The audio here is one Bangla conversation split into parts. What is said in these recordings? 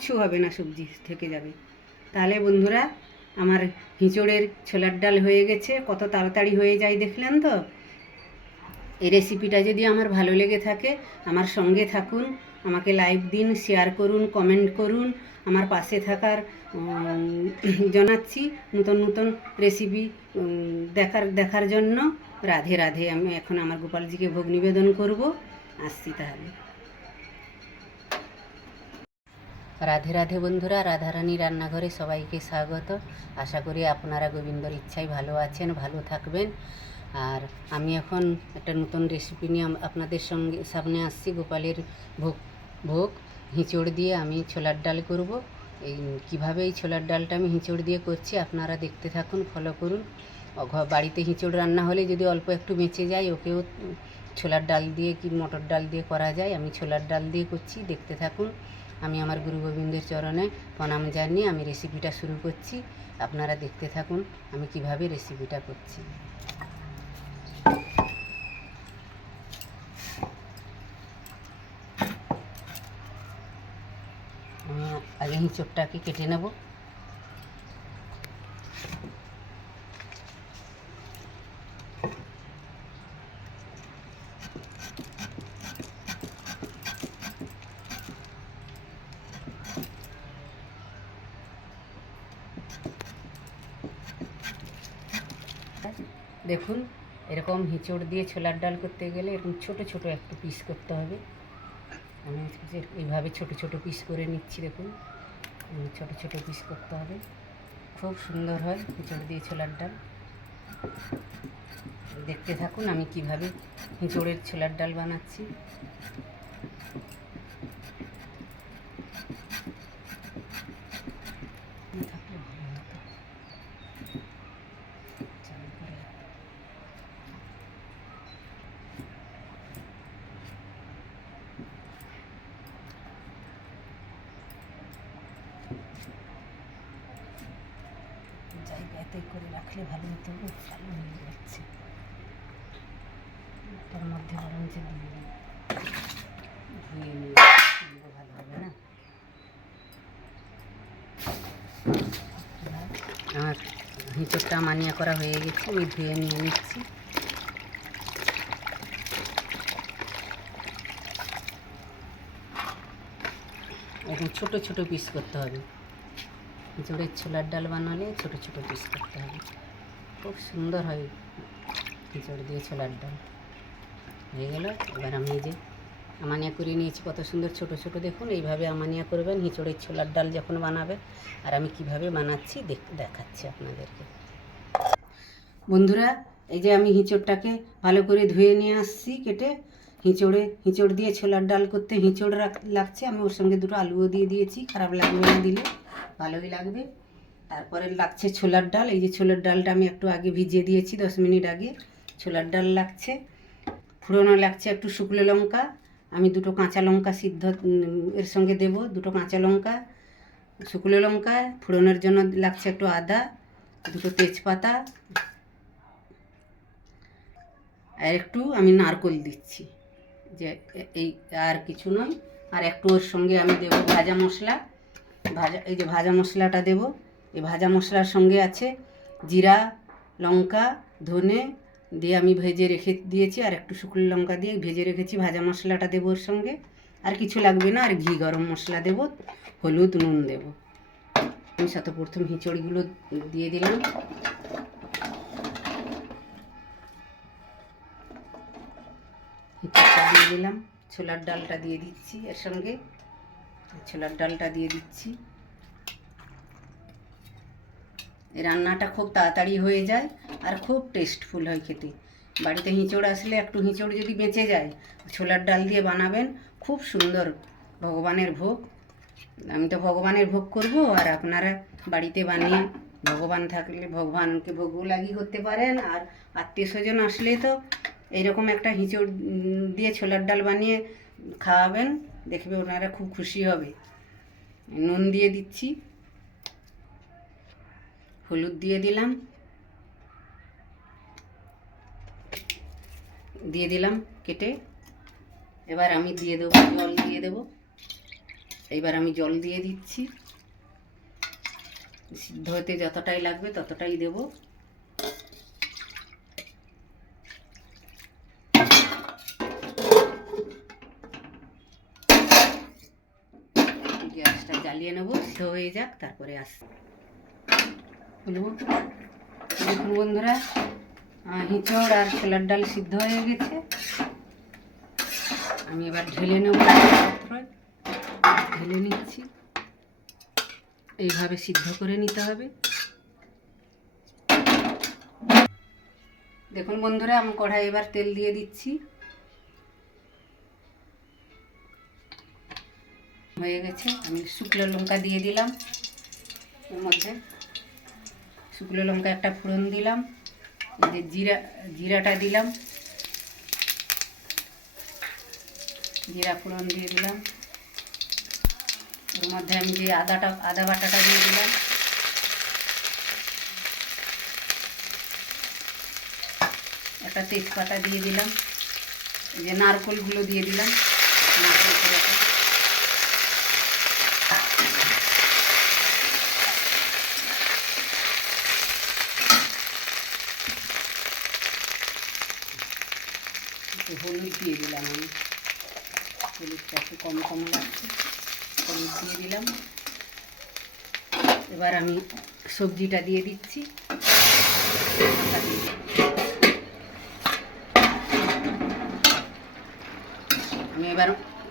কিচ্ছু হবে না, সবজি থেকে যাবে। তাহলে বন্ধুরা, আমার হিঁচড়ের ছোলার ডাল হয়ে গেছে, কত তাড়াতাড়ি হয়ে যায় দেখলেন তো। এই রেসিপিটা যদি আমার ভালো লেগে থাকে আমার সঙ্গে থাকুন, আমাকে লাইক দিন, শেয়ার করুন, কমেন্ট করুন। আমার পাশে থাকার জানাচ্ছি। নতুন নতুন রেসিপি দেখার জন্য। রাধে রাধে। আমি এখন আমার গোপালজিকে ভোগ নিবেদন করব। আসছি তাহলে। রাধে রাধে বন্ধুরা, রাধারানী রান্নাঘরে সবাইকে স্বাগত। আশা করি আপনারা গোবিন্দর ইচ্ছায় ভালো আছেন, ভালো থাকবেন। আর আমি এখন একটা নতুন রেসিপি নিয়ে আপনাদের সামনে আসছি। গোপালের ভোগ ভোগ হিঁচড় দিয়ে আমি ছোলার ডাল করব। কীভাবে এই ছোলার ডালটা আমি হিঁচড় দিয়ে করছি আপনারা দেখতে থাকুন, ফলো করুন। বাড়িতে হিঁচড় রান্না হলে যদি অল্প একটু বেঁচে যায়, ওকেও ছোলার ডাল দিয়ে কি মটর ডাল দিয়ে করা যায়। আমি ছোলার ডাল দিয়ে করছি, দেখতে থাকুন। আমি আমার গুরু গোবিন্দের চরণে প্রণাম জানিয়ে আমি রেসিপিটা শুরু করছি। আপনারা দেখতে থাকুন আমি কিভাবে রেসিপিটা করছি। আমি আগে হিঁচড়টাকে কেটে নেব। দেখুন, এরকম হিঁচড় দিয়ে ছোলার ডাল করতে গেলে এরকম ছোট ছোট একটু পিস করতে হবে। আমি এইভাবে ছোট ছোট পিস করে নিচ্ছি। দেখুন, ছোট ছোট পিস করতে হবে। খুব সুন্দর হয় হিঁচড় দিয়ে ছোলার ডাল। দেখতে থাকুন আমি কিভাবে হিঁচড়ের ছোলার ডাল বানাচ্ছি। জায়গাতে করে রাখলে ভালো হতো। ভালো হয়ে যাচ্ছে, তার মধ্যে বরঞ্চ ধুয়ে নিয়ে ভালো হবে না। আমার হিঁচড়টা মানিয়া করা হয়ে গেছে, আমি ধুয়ে নিয়ে নিচ্ছি। এখন ছোট ছোট পিস করতে হবে। হিঁচড়ের ছোলার ডাল বানালে ছোট ছোট পিস করতে হবে। খুব সুন্দর হয় হিঁচড় দিয়ে ছোলার ডাল। হয়ে গেল। এবার আমি এই যে আমানিয়া করে নিয়েছি, কত সুন্দর ছোট ছোট। দেখুন, এইভাবে আমানিয়া করবেন হিঁচড়ের ছোলার ডাল যখন বানাবে। আর আমি কিভাবে বানাচ্ছি দেখাচ্ছি আপনাদেরকে। বন্ধুরা, এই যে আমি হিঁচড়টাকে ভালো করে ধুয়ে নিয়ে আসছি কেটে। হিঁচড় দিয়ে ছোলার ডাল করতে হিঁচড় লাগছে। আমি ওর সঙ্গে দুটো আলুও দিয়ে দিয়েছি, খারাপ লাগবে না দিলে, ভালোই লাগবে। তারপরে লাগছে ছোলার ডাল। এই যে ছোলার ডালটা আমি একটু আগে ভিজিয়ে দিয়েছি, 10 মিনিট আগে। ছোলার ডাল লাগছে, ফোড়নও লাগছে একটু শুকনো লঙ্কা। আমি দুটো কাঁচা লঙ্কা সিদ্ধ এর সঙ্গে দেব, দুটো কাঁচা লঙ্কা, শুকনো লঙ্কা। ফোড়নের জন্য লাগছে একটু আদা, দুটো তেজপাতা, আর একটু আমি নারকেল দিচ্ছি। যে এই আর কিছু নয়। আর একটু ওর সঙ্গে আমি দেব ভাজা মশলা। এই যে ভাজা মশলাটা দেব। এই ভাজা মশলার সঙ্গে আছে জিরা, লঙ্কা, ধনে দিয়ে আমি ভেজে রেখে দিয়েছি। আর একটু শুকনো লঙ্কা দিয়ে ভেজে রেখেছি। ভাজা মশলাটা দেবো ওর সঙ্গে। আর কিছু লাগবে না। আর ঘি গরম মশলা দেব, হলুদ, নুন দেব। আমি প্রথম হিঁচড়িগুলো দিয়ে দিলাম। হিঁচড়টা দিয়ে দিলাম। ছোলার ডালটা দিয়ে দিচ্ছি এর সঙ্গে। ছোলার ডালটা দিয়ে দিচ্ছি। এই রান্নাটা খুব তাড়াতাড়ি হয়ে যায় আর খুব টেস্টফুল হয় খেতে। বাড়িতে হিঁচড় আসলে একটু হিঁচড় যদি বেঁচে যায়, ছোলার ডাল দিয়ে বানাবেন, খুব সুন্দর ভগবানের ভোগ। আমি তো ভগবানের ভোগ করব, আর আপনারা বাড়িতে বানিয়ে ভগবান থাকলে ভগবানকে ভোগও লাগিয়ে করতে পারেন। আর আত্মীয় স্বজন আসলে তো এইরকম একটা হিঁচড় দিয়ে ছোলার ডাল বানিয়ে খাওয়াবেন, দেখবে ওনারা খুব খুশি হবে। নুন দিয়ে দিচ্ছি, হলুদ দিয়ে দিলাম, দিয়ে দিলাম কেটে। এবার আমি দিয়ে দেবো, জল দিয়ে দেবো। এবার আমি জল দিয়ে দিচ্ছি, সিদ্ধ হতে যতটাই লাগবে ততটাই দেব। গ্যাসটা জ্বালিয়ে নেবো, সিদ্ধ হয়ে যাক, তারপরে খুলবো। দেখুন বন্ধুরা, হিঁচড় আর ছোলার ডাল সিদ্ধ হয়ে গেছে। আমি এবার ঢেলে নেব, ঢেলে নিচ্ছি। এইভাবে সিদ্ধ করে নিতে হবে। দেখুন বন্ধুরা, আমি কড়াই এবার তেল দিয়ে দিচ্ছি। হয়ে গেছে। আমি শুকনো লঙ্কা দিয়ে দিলাম এর মধ্যে। শুকনো লঙ্কা একটা ফোড়ন দিলাম, এই যে জিরাটা দিলাম, জিরা ফোড়ন দিয়ে দিলাম। এর মধ্যে আমি যে আদা বাটাটা দিয়ে দিলাম। একটা তেজপাতা দিয়ে দিলাম, এই যে নারকেলগুলো দিয়ে দিলাম, নারকেল পুরাটা। হলুদ দিয়ে দিলাম, আমি হলুদটা একটু কম কম লাগছে, হলুদ দিয়ে দিলাম। এবার আমি সবজিটা দিয়ে দিচ্ছি। আমি এবার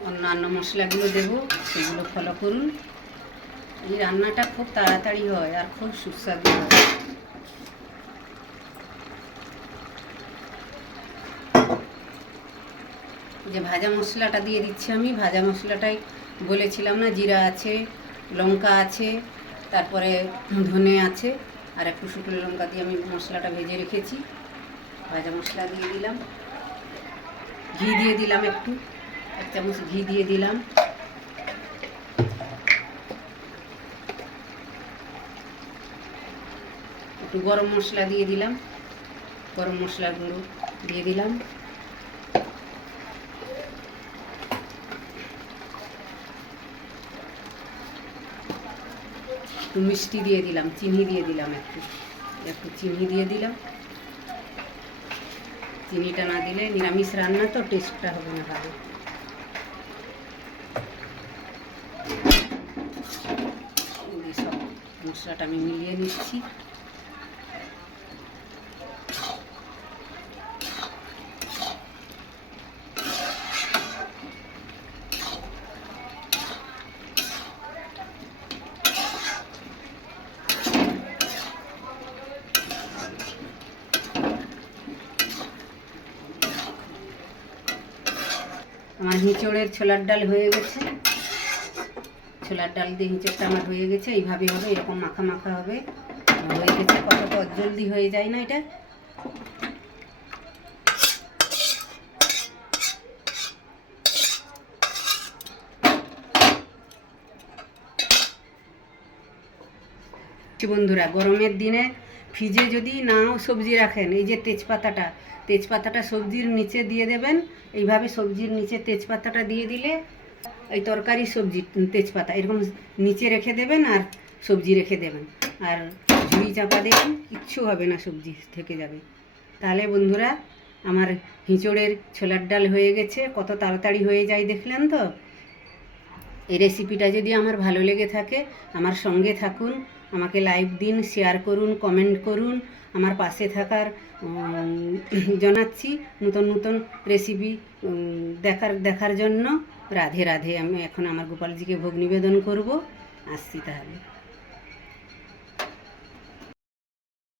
অন্যান্য মশলাগুলো দেবো, সেগুলো ফলো করুন। এই রান্নাটা খুব তাড়াতাড়ি হয় আর খুব সুস্বাদু হয়। যে ভাজা মশলাটা দিয়ে দিচ্ছি আমি, ভাজা মশলাটাই বলেছিলাম না, জিরা আছে, লঙ্কা আছে, তারপরে ধনে আছে, আর একটু শুকনো লঙ্কা দিয়ে আমি মশলাটা ভেজে রেখেছি। ভাজা মশলা দিয়ে দিলাম, ঘি দিয়ে দিলাম, এক চামচ ঘি দিয়ে দিলাম। একটু গরম মশলা দিয়ে দিলাম, গরম মশলার গুঁড়ো দিয়ে দিলাম। একটু মিষ্টি দিয়ে দিলাম, চিনি দিয়ে দিলাম, একটু চিনি দিয়ে দিলাম। চিনিটা না দিলে নিরামিষ রান্না তো টেস্টটা হবে না ভালো। সব মশলাটা আমি মিলিয়ে নিচ্ছি। আমার হিঁচড়ের ছোলার ডাল হয়ে গেছে। ছোলার ডাল দিয়ে হিঁচড়টা আমার হয়ে গেছে। এইভাবে হবে, এরকম মাখা মাখা হবে, হয়ে গেছে। কত জলদি হয়ে যায় না এটা। বন্ধুরা, গরমের দিনে ফ্রিজে যদি নাও সবজি রাখেন, এই যে তেজপাতাটা সবজির নিচে দিয়ে দেবেন। এইভাবে সবজির নিচে তেজপাতাটা দিয়ে দিলে, এই তরকারি সবজি তেজপাতা এরকম নিচে রেখে দেবেন, আর সবজি রেখে দেবেন, আর ঝুড়ি চাপা দেবেন, কিচ্ছু হবে না, সবজি থেকে যাবে। তাহলে বন্ধুরা, আমার হিঁচড়ের ছোলার ডাল হয়ে গেছে। কত তাড়াতাড়ি হয়ে যায় দেখলেন তো। এই রেসিপিটা যদি আমার ভালো লেগে থাকে, আমার সঙ্গে থাকুন, আমাকে লাইক দিন, শেয়ার করুন, কমেন্ট করুন। আমার পাশে থাকার জানাচ্ছি। নতুন নতুন রেসিপি দেখার জন্য রাধে রাধে। আমি এখন আমার গোপালজিকে ভোগ নিবেদন করব। আসছি তাহলে।